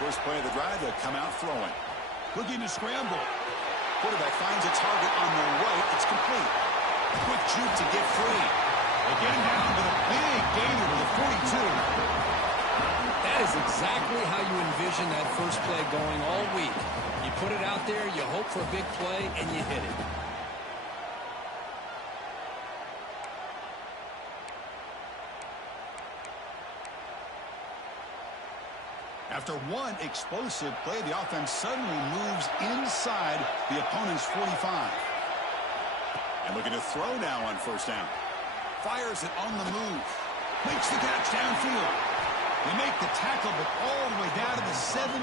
First play of the drive, they'll come out throwing. Looking to scramble. Quarterback finds a target on the right. It's complete. Quick juke to get free. Again down, but a big gain over the 42. That is exactly how you envision that first play going all week. You put it out there, you hope for a big play, and you hit it. After one explosive play, the offense suddenly moves inside the opponent's 45. And looking to throw now on first down. Fires it on the move. Makes the catch downfield. They make the tackle, but all the way down to the 17.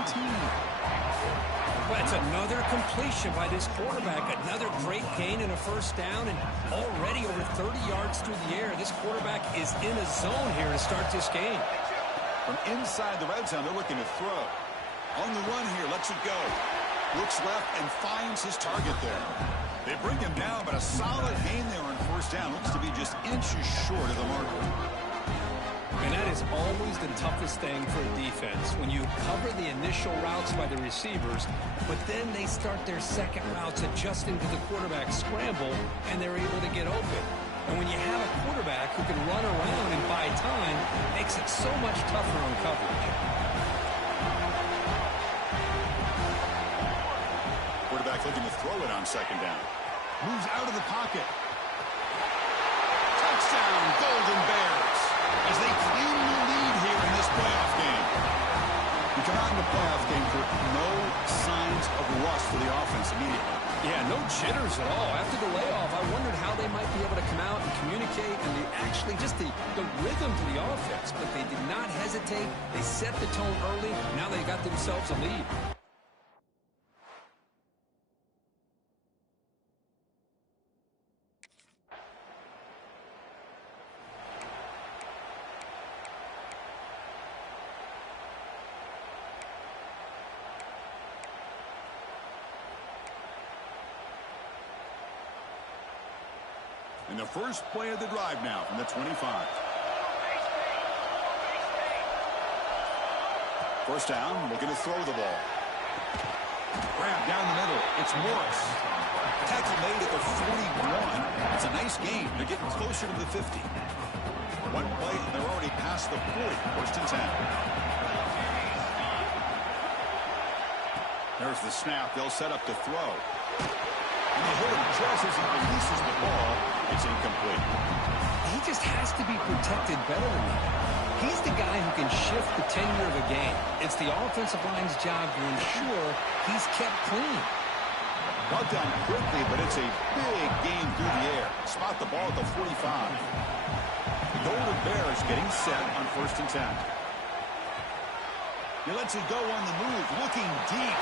Well, that's another completion by this quarterback. Another great gain and a first down, and already over 30 yards through the air. This quarterback is in a zone here to start this game. From inside the red zone, they're looking to throw. On the run here, lets it go. Looks left and finds his target there. They bring him down, but a solid gain there on first down. Looks to be just inches short of the marker. And that is always the toughest thing for a defense, when you cover the initial routes by the receivers, but then they start their second routes adjusting to the quarterback scramble, and they're able to get open. And when you have a quarterback who can run around and buy time, it makes it so much tougher on coverage. Quarterback looking to throw it on second down. Moves out of the pocket. Touchdown, Golden Bears, as they claim the lead here in this playoff game. We come out in the playoff game for no signs of rust for the offense immediately. Yeah, no jitters at all. After the layoff, I wondered how they might be able to come out and communicate, and just the rhythm to the offense. But they did not hesitate. They set the tone early. Now they got themselves a lead. And the first play of the drive now from the 25. First down, looking to throw the ball. Grab down the middle. It's Morris. Tackle made at the 41. It's a nice gain. They're getting closer to the 50. One play, and they're already past the 40. First and 10. There's the snap. They'll set up to throw. And they hit him just as he releases the ball. It's incomplete. He just has to be protected better than that. He's the guy who can shift the tenure of a game. It's the offensive line's job to ensure he's kept clean. Brought down quickly, but it's a big gain through the air. Spot the ball at the 45. The Golden Bears getting set on first and 10. He lets it go on the move, looking deep.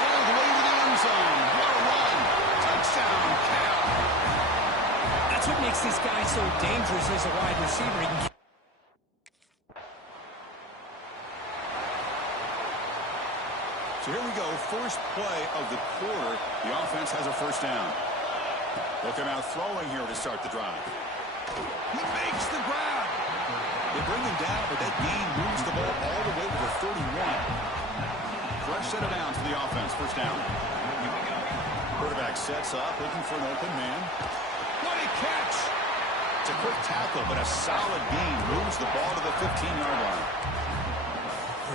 All the way to the end zone. What a run. Touchdown, Cal. That's what makes this guy so dangerous as a wide receiver. So here we go, first play of the quarter. The offense has a first down. They'll come out throwing here to start the drive. He makes the grab. They bring him down, but that gain moves the ball all the way to the 31. Fresh set of downs for the offense, first down. Quarterback sets up, looking for an open man. What a catch! It's a quick tackle, but a solid gain moves the ball to the 15-yard line.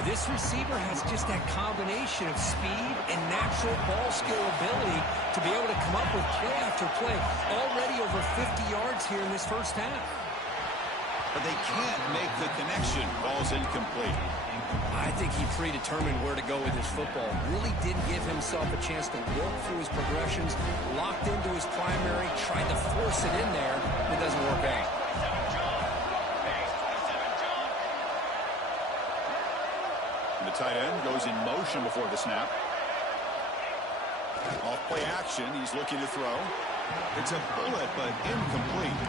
This receiver has just that combination of speed and natural ball skill ability to be able to come up with play after play. Already over 50 yards here in this first half. But they can't make the connection. Ball's incomplete. I think he predetermined where to go with his football. Really didn't give himself a chance to work through his progressions. Locked into his primary, tried to force it in there. It doesn't work out. The tight end goes in motion before the snap. Off play action. He's looking to throw. It's a bullet, but incomplete.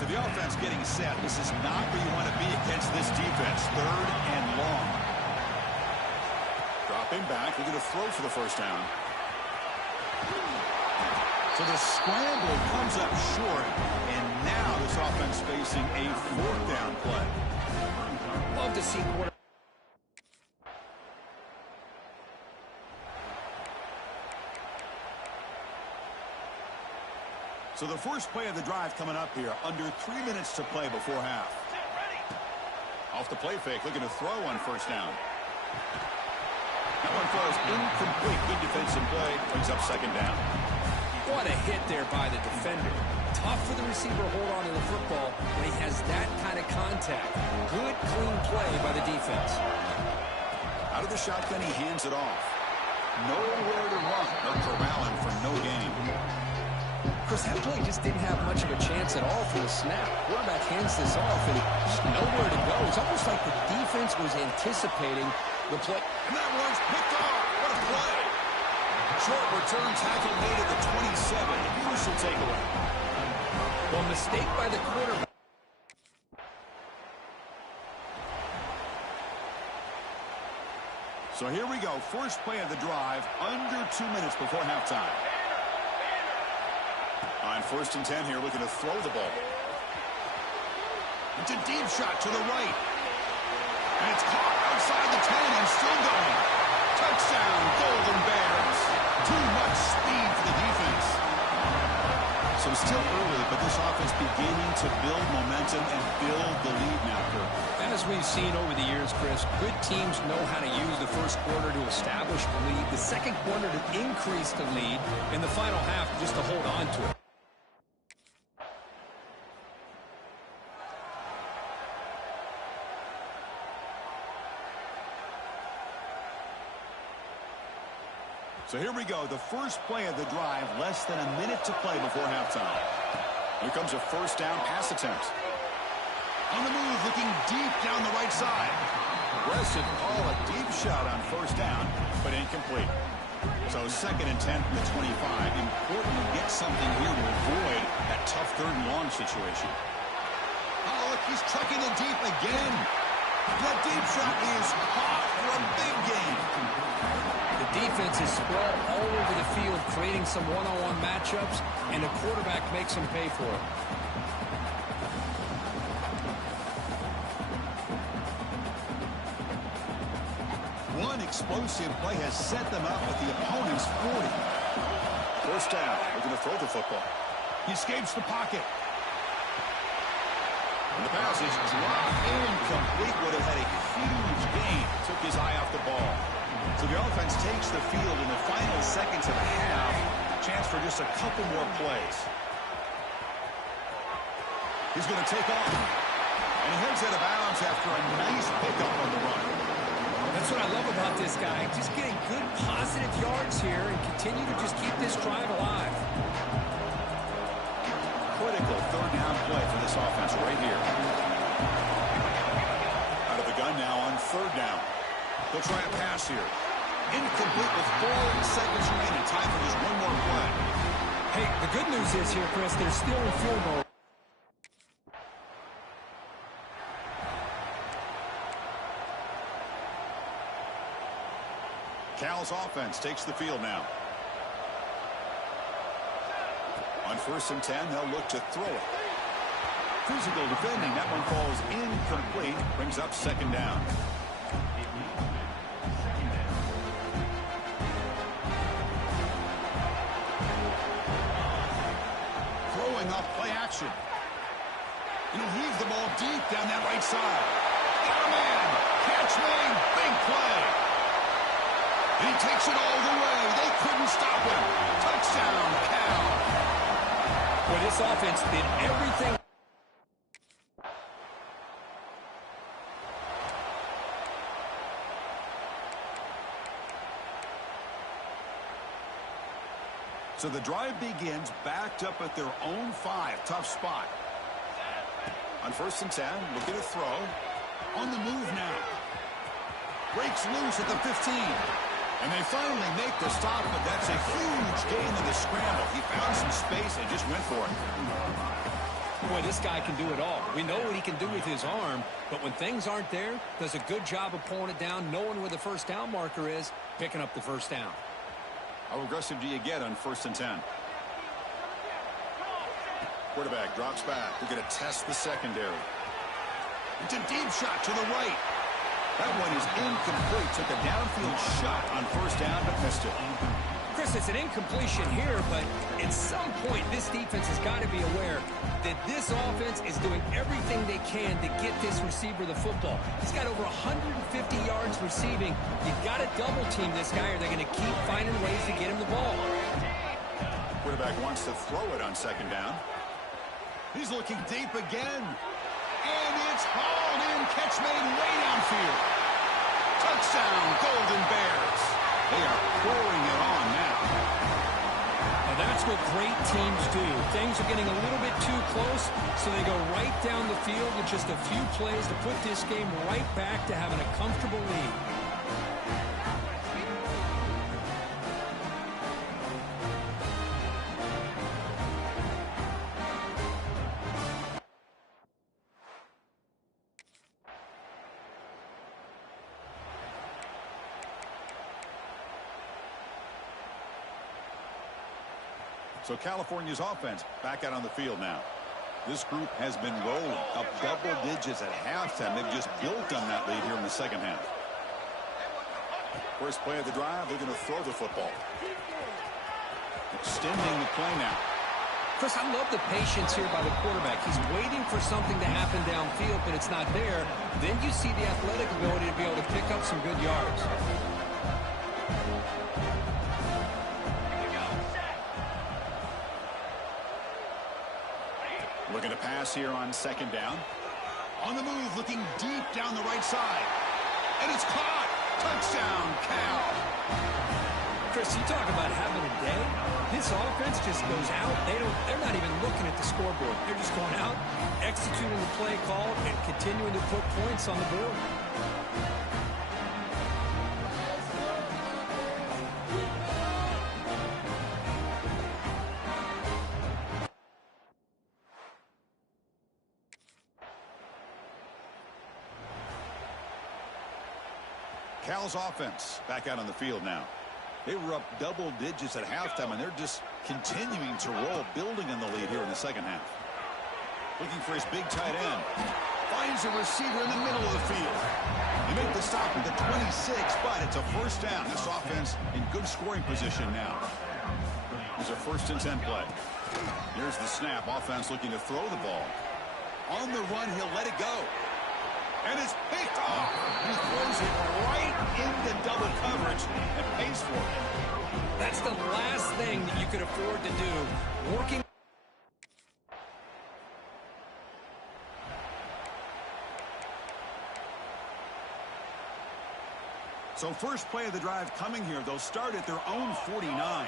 So the offense getting set. This is not where you want to be against this defense. Third and long. Dropping back. Looking to throw for the first down. So the scramble comes up short, and now this offense facing a fourth down play. to see quarter. So the first play of the drive coming up here. Under 3 minutes to play before half. Off the play fake, looking to throw on first down. That one falls incomplete. Good defensive play. Brings up second down. What a hit there by the defender. Tough for the receiver to hold on to the football when he has that kind of contact. Good, clean play by the defense. Out of the shotgun, he hands it off. Nowhere to run. They're corralling for no gain. Chris, that play just didn't have much of a chance at all for the snap. Quarterback hands this off, and just nowhere to go. It's almost like the defense was anticipating the play. And that one's picked off. What a play. Short return tackle made at the 27. Crucial takeaway. Well, mistake by the quarterback. So here we go. First play of the drive. Under 2 minutes before halftime. On first and 10 here, looking to throw the ball. It's a deep shot to the right. And it's caught outside the 10 and still going. Touchdown, Golden Bears. Too much speed for the defense. So still early, but this offense beginning to build momentum and build the lead now, Kirk. As we've seen over the years, Chris, good teams know how to use the first quarter to establish the lead, the second quarter to increase the lead, and the final half just to hold on to it. So here we go, the first play of the drive, less than a minute to play before halftime. Here comes a first down pass attempt. On the move, looking deep down the right side. Aggressive call, a deep shot on first down, but incomplete. So second and 10 from the 25. Important to get something here to avoid that tough third and long situation. Oh, look, he's trucking it deep again. That deep shot is caught for a big gain. The defense is spread all over the field, creating some one-on-one matchups, and the quarterback makes them pay for it. One explosive play has set them up at the opponent's 40. First down, looking to throw the football. He escapes the pocket. And the pass is dropped incomplete. Would have had a huge gain. Took his eye off the ball. So the offense takes the field in the final seconds of the half. Chance for just a couple more plays. He's going to take off. And he heads out of bounds after a nice pickup on the run. That's what I love about this guy. Just getting good positive yards here and continue to just keep this drive alive. Critical third down play for this offense right here. Out of the gun now on third down. They'll try a pass here. Incomplete with 4 seconds remaining. Time for just one more play. Hey, the good news is here, Chris, they're still in field goal. Cal's offense takes the field now. On first and 10, they'll look to throw it. Physical defending. That one falls incomplete. Brings up second down. Throwing off play action. And he'll heave the ball deep down that right side. Got a man. Catch made. Big play. And he takes it all the way. They couldn't stop him. Touchdown, Cal. Well, this offense did everything. So the drive begins backed up at their own 5. Tough spot. On first and 10, looking to throw. On the move now. Breaks loose at the 15. And they finally make the stop, but that's a huge gain in the scramble. He found some space and just went for it. Boy, this guy can do it all. We know what he can do with his arm, but when things aren't there, does a good job of pulling it down, knowing where the first down marker is, picking up the first down. How aggressive do you get on first and 10? Quarterback drops back. They're going to test the secondary. It's a deep shot to the right. That one is incomplete. Took a downfield shot on first down, but missed it. Chris, it's an incompletion here, but at some point, this defense has got to be aware that this offense is doing everything they can to get this receiver the football. He's got over 150 yards receiving. You've got to double-team this guy, or they're going to keep finding ways to get him the ball. Quarterback wants to throw it on second down. He's looking deep again. And it's hauled in. Catch made way downfield. Touchdown, Golden Bears. They are pouring it on now. Now that's what great teams do. Things are getting a little bit too close, so they go right down the field with just a few plays to put this game right back to having a comfortable lead. So California's offense back out on the field now. This group has been rolling up double digits at halftime. They've just built on that lead here in the second half. First play of the drive, they're going to throw the football. Extending the play now. Chris, I love the patience here by the quarterback. He's waiting for something to happen downfield, but it's not there. Then you see the athletic ability to be able to pick up some good yards. Looking to pass here on second down. On the move, looking deep down the right side. And it's caught. Touchdown, Cal. Chris, you talk about having a day. This offense just goes out. They're not even looking at the scoreboard. They're just going out, executing the play call, and continuing to put points on the board. Cal's offense back out on the field now. They were up double digits at halftime, and they're just continuing to roll, building on the lead here in the second half. Looking for his big tight end. Finds a receiver in the middle of the field. They make the stop at the 26, but it's a first down. This offense in good scoring position now. There's a 1st and 10 play. Here's the snap. Offense looking to throw the ball. On the run, he'll let it go. And it's picked off. He throws it right into double coverage and pays for it. That's the last thing that you could afford to do. Working. So first play of the drive coming here. They'll start at their own 49.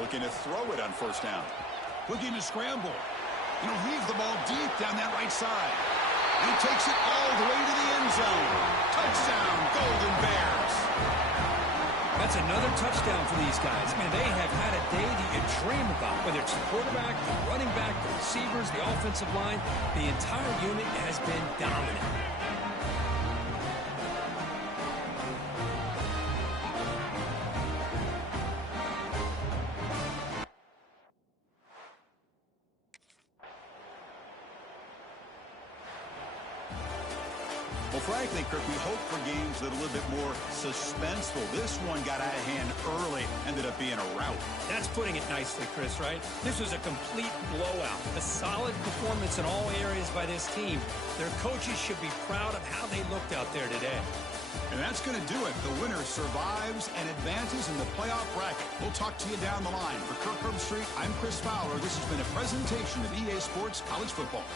Looking to throw it on first down. Looking to scramble. And he'll heave the ball deep down that right side. And he takes it all the way to the end zone. Touchdown, Golden Bears. That's another touchdown for these guys. Man, they have had a day that you dream about. Whether it's the quarterback, the running back, the receivers, the offensive line, the entire unit has been dominant. Well, frankly, Kirk, we hope for games that are a little bit more suspenseful. This one got out of hand early, ended up being a rout. That's putting it nicely, Chris, right? This was a complete blowout. A solid performance in all areas by this team. Their coaches should be proud of how they looked out there today. And that's going to do it. The winner survives and advances in the playoff bracket. We'll talk to you down the line. For Kirk Herbstreit, I'm Chris Fowler. This has been a presentation of EA Sports College Football.